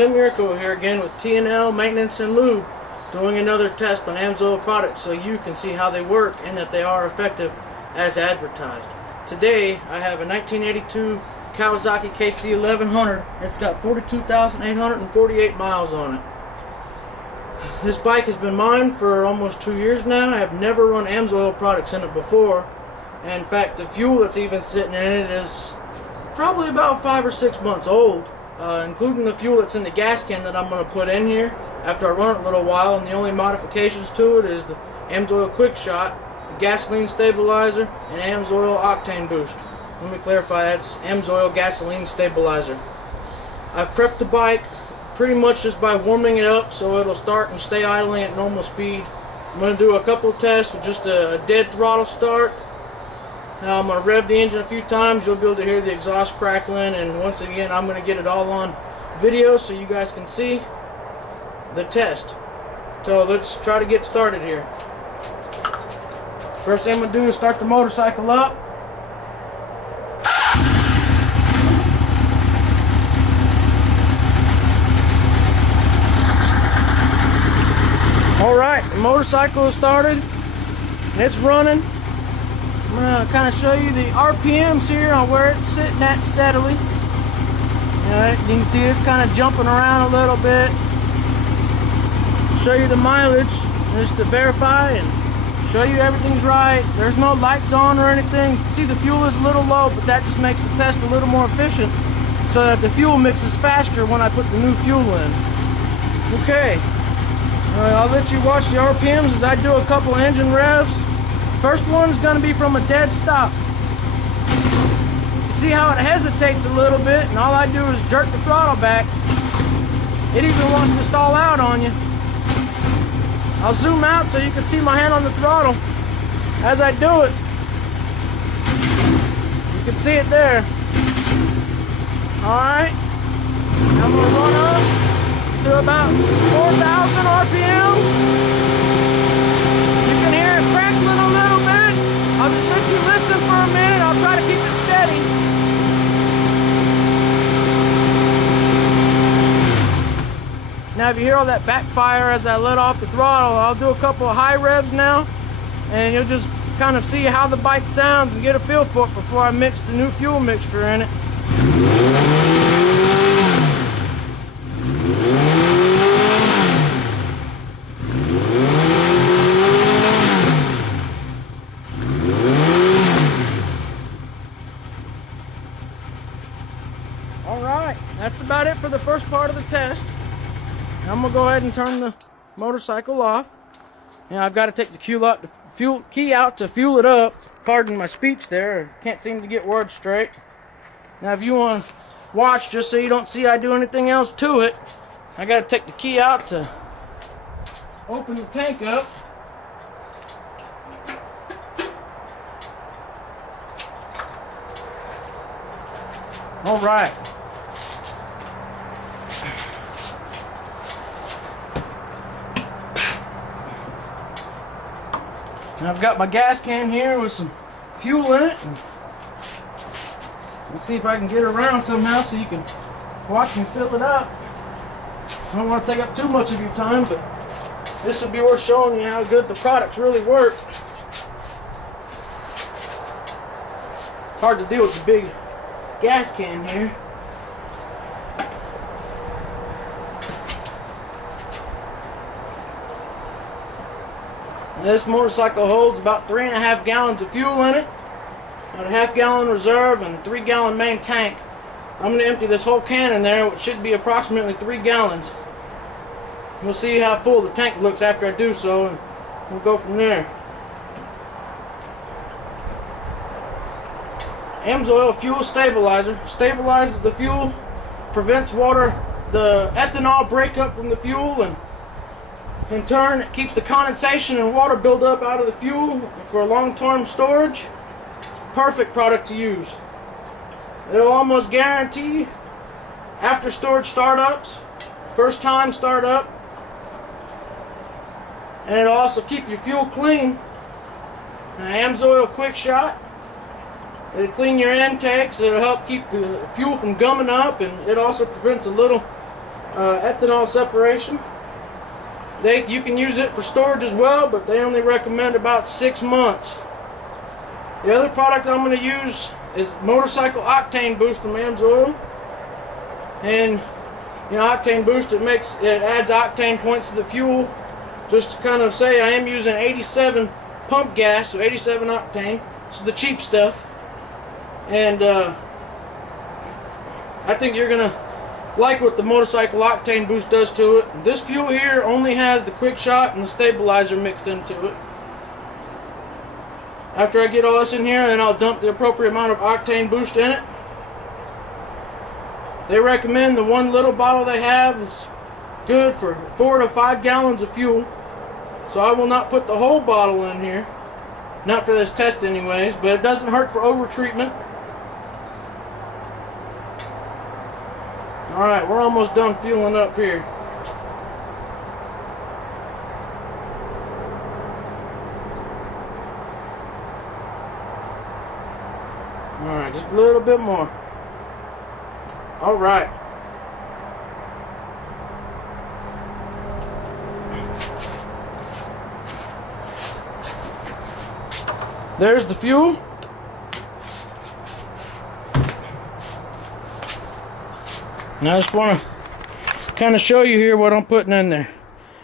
Tim Yurko here again with T&L Maintenance and Lube, doing another test on Amsoil products so you can see how they work and that they are effective as advertised. Today I have a 1982 Kawasaki KZ1100. It's got 42,848 miles on it. This bike has been mine for almost 2 years now. I have never run Amsoil products in it before. And in fact, the fuel that's even sitting in it is probably about 5 or 6 months old, including the fuel that's in the gas can that I'm going to put in here after I run it a little while. And the only modifications to it is the Amsoil Quickshot, the gasoline stabilizer, and Amsoil Octane boost. Let me clarify, that's Amsoil gasoline stabilizer. I've prepped the bike pretty much just by warming it up so it'll start and stay idling at normal speed. I'm going to do a couple of tests with just a dead throttle start. Now I'm going to rev the engine a few times. You'll be able to hear the exhaust crackling, and once again I'm going to get it all on video so you guys can see the test. So let's try to get started here. First thing I'm going to do is start the motorcycle up. Alright, the motorcycle is started and it's running. I'm going to kind of show you the RPMs here on where it's sitting at steadily. Alright, you can see it's kind of jumping around a little bit. Show you the mileage just to verify and show you everything's right. There's no lights on or anything. You can see the fuel is a little low, but that just makes the test a little more efficient so that the fuel mixes faster when I put the new fuel in. Okay. I'll let you watch the RPMs as I do a couple engine revs. First one's going to be from a dead stop. See how it hesitates a little bit, and all I do is jerk the throttle back. It even wants to stall out on you. I'll zoom out so you can see my hand on the throttle as I do it. You can see it there. Alright, I'm going to run up to about 4,000 RPMs. You can hear it crackling a little bit. I'll just let you listen for a minute. I'll try to keep it steady. Now if you hear all that backfire as I let off the throttle, I'll do a couple of high revs now, and you'll just kind of see how the bike sounds and get a feel for it before I mix the new fuel mixture in it. Alright, that's about it for the first part of the test. I'm going to go ahead and turn the motorcycle off. Now I've got to take the key out to fuel it up. Pardon my speech there, can't seem to get words straight. Now if you want to watch just so you don't see I do anything else to it, I got to take the key out to open the tank up. Alright. And I've got my gas can here with some fuel in it. Let's see if I can get it around somehow so you can watch me fill it up. I don't want to take up too much of your time, but this will be worth showing you how good the products really work. Hard to deal with the big gas can here. This motorcycle holds about 3.5 gallons of fuel in it. Got a half-gallon reserve and a 3-gallon main tank. I'm going to empty this whole can in there, which should be approximately 3 gallons. We'll see how full the tank looks after I do so, and we'll go from there. Amsoil Fuel Stabilizer stabilizes the fuel, prevents the ethanol breakup from the fuel, and in turn it keeps the condensation and water buildup out of the fuel for long-term storage. Perfect product to use. It'll almost guarantee after storage startups, first time startup, and it'll also keep your fuel clean. Amsoil Quickshot, it'll clean your intakes, it'll help keep the fuel from gumming up, and it also prevents a little ethanol separation. You can use it for storage as well, but they only recommend about 6 months. The other product I'm going to use is Motorcycle Octane Boost from Amsoil. And you know, Octane Boost, it adds octane points to the fuel. Just to kind of say, I am using 87 pump gas, so 87 octane. This is the cheap stuff. And I think you're gonna like what the Motorcycle Octane Boost does to it. This fuel here only has the Quickshot and the stabilizer mixed into it. After I get all this in here, then I'll dump the appropriate amount of Octane Boost in it. They recommend the 1 little bottle they have is good for 4 to 5 gallons of fuel. So I will not put the whole bottle in here. Not for this test anyways, but it doesn't hurt for over-treatment. Alright, we're almost done fueling up here. Alright, just a little bit more. Alright. There's the fuel. Now I just want to kind of show you here what I'm putting in there.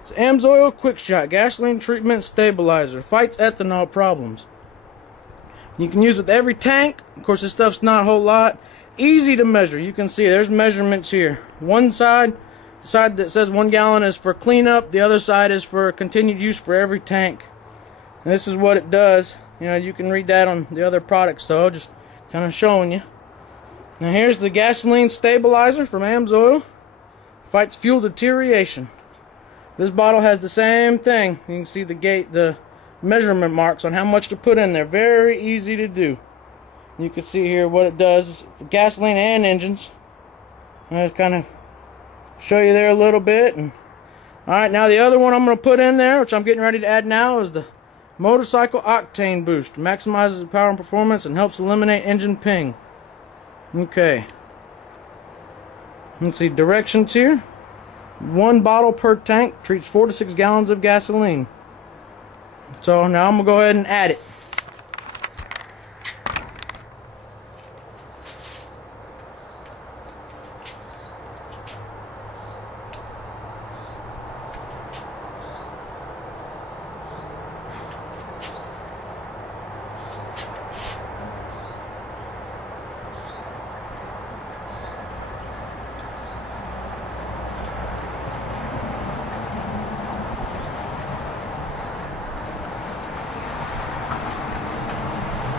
It's Amsoil Quickshot gasoline treatment stabilizer. Fights ethanol problems. You can use it with every tank. Of course, this stuff's not a whole lot. Easy to measure. You can see there's measurements here. One side, the side that says 1 gallon is for cleanup. The other side is for continued use for every tank. And this is what it does. You know, you can read that on the other products, so just kind of showing you. Now here's the gasoline stabilizer from Amsoil. Fights fuel deterioration. This bottle has the same thing. You can see the measurement marks on how much to put in there. Very easy to do. You can see here what it does for gasoline and engines. I'll just kind of show you there a little bit. Alright, now the other one I'm going to put in there, which I'm getting ready to add now, is the Motorcycle Octane Boost. Maximizes the power and performance and helps eliminate engine ping. Okay. Let's see, directions here. 1 bottle per tank treats 4 to 6 gallons of gasoline. So now I'm going to go ahead and add it.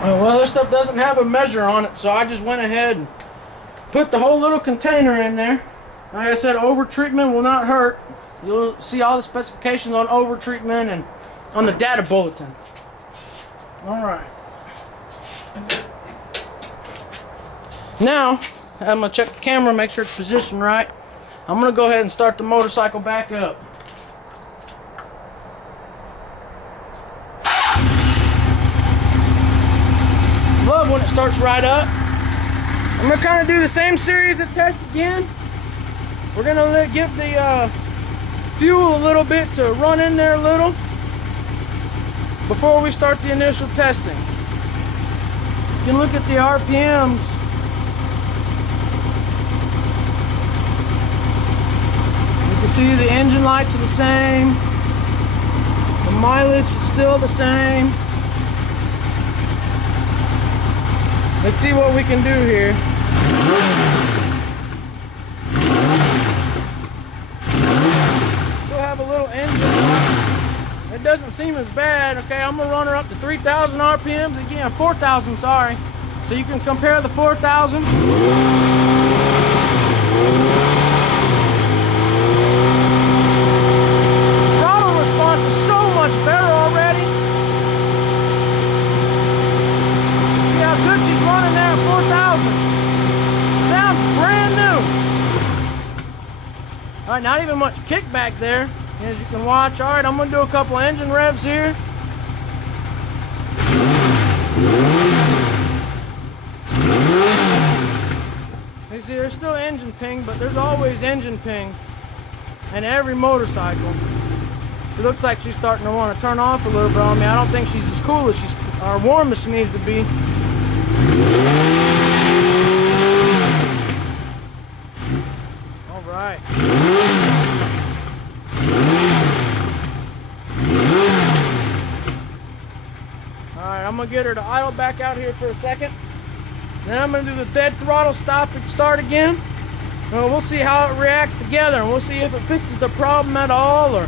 Well, this stuff doesn't have a measure on it, so I just went ahead and put the whole little container in there. Like I said, over-treatment will not hurt. You'll see all the specifications on over-treatment and on the data bulletin. Alright. Now, I'm going to check the camera, make sure it's positioned right. I'm going to go ahead and start the motorcycle back up. Love when it starts right up. I'm going to kind of do the same series of tests again. We're going to give the fuel a little bit to run in there a little before we start the initial testing. You can look at the RPMs. You can see the engine lights are the same. The mileage is still the same. Let's see what we can do here. Still have a little engine light. It doesn't seem as bad. Okay, I'm gonna run her up to 3,000 RPMs again. 4,000, sorry. So you can compare the 4,000. Throttle response is so much better already. See how good she's running there at 4,000. Sounds brand new. Alright, not even much kickback there, as you can watch. Alright, I'm going to do a couple engine revs here. You see, there's still engine ping, but there's always engine ping. and every motorcycle. It looks like she's starting to want to turn off a little bit on me. I don't think she's as cool as or warm as she needs to be. All right. Alright, I'm going to get her to idle back out here for a second. Then I'm going to do the dead throttle stop and start again. We'll see how it reacts together, and we'll see if it fixes the problem at all or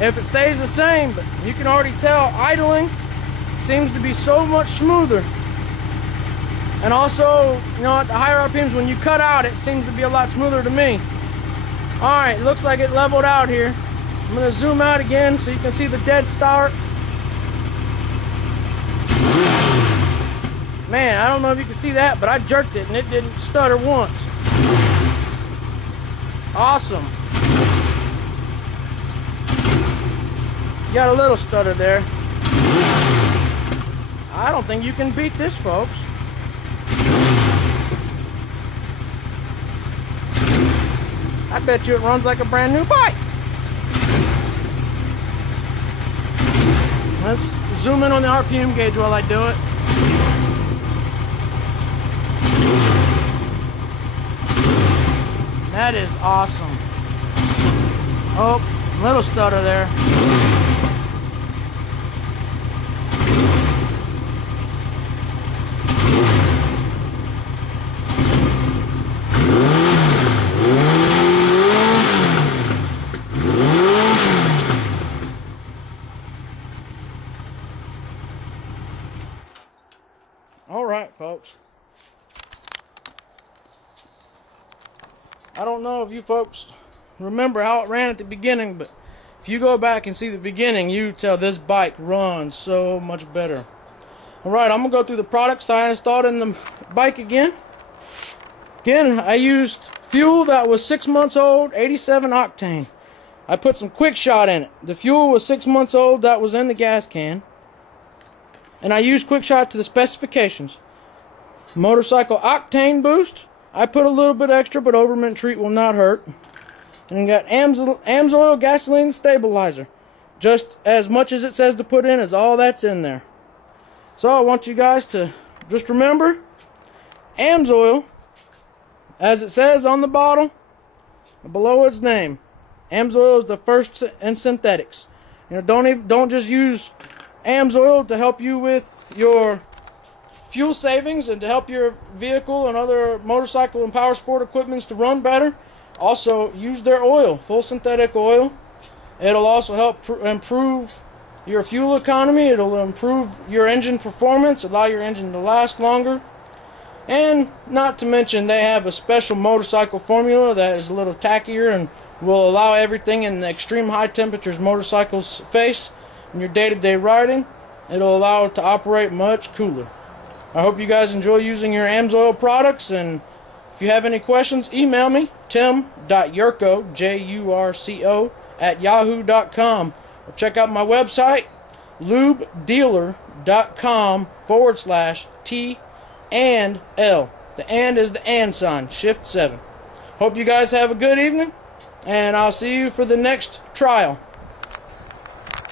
if it stays the same. But you can already tell idling seems to be so much smoother. And also, you know, at the higher RPMs, when you cut out, it seems to be a lot smoother to me. Alright, it looks like it leveled out here. I'm going to zoom out again so you can see the dead start. Man, I don't know if you can see that, but I jerked it and it didn't stutter once. Awesome. Got a little stutter there. I don't think you can beat this, folks. I bet you it runs like a brand new bike. Let's zoom in on the RPM gauge while I do it. That is awesome. Oh, little stutter there. All right, folks. I don't know if you folks remember how it ran at the beginning, but if you go back and see the beginning, you tell this bike runs so much better. Alright, I'm going to go through the products I installed in the bike again. Again, I used fuel that was 6 months old, 87 octane. I put some Quickshot in it. The fuel was 6 months old, that was in the gas can. And I used Quickshot to the specifications. Motorcycle octane boost. I put a little bit extra, but overmint treat will not hurt. And got Amsoil gasoline stabilizer. Just as much as it says to put in is all that's in there. So I want you guys to just remember, Amsoil, as it says on the bottle, below its name. Amsoil is the first in synthetics. You know, don't just use Amsoil to help you with your fuel savings and to help your vehicle and other motorcycle and power sport equipments to run better. Also, use their oil, full synthetic oil. It'll also help improve your fuel economy. It'll improve your engine performance, allow your engine to last longer. And not to mention, they have a special motorcycle formula that is a little tackier and will allow everything in the extreme high temperatures motorcycles face in your day-to-day riding. It'll allow it to operate much cooler. I hope you guys enjoy using your Amsoil products, and if you have any questions, email me, tim.yurko, Jurco, @yahoo.com, or check out my website, lubedealer.com/T&L. The and is the and sign, shift 7. Hope you guys have a good evening, and I'll see you for the next trial.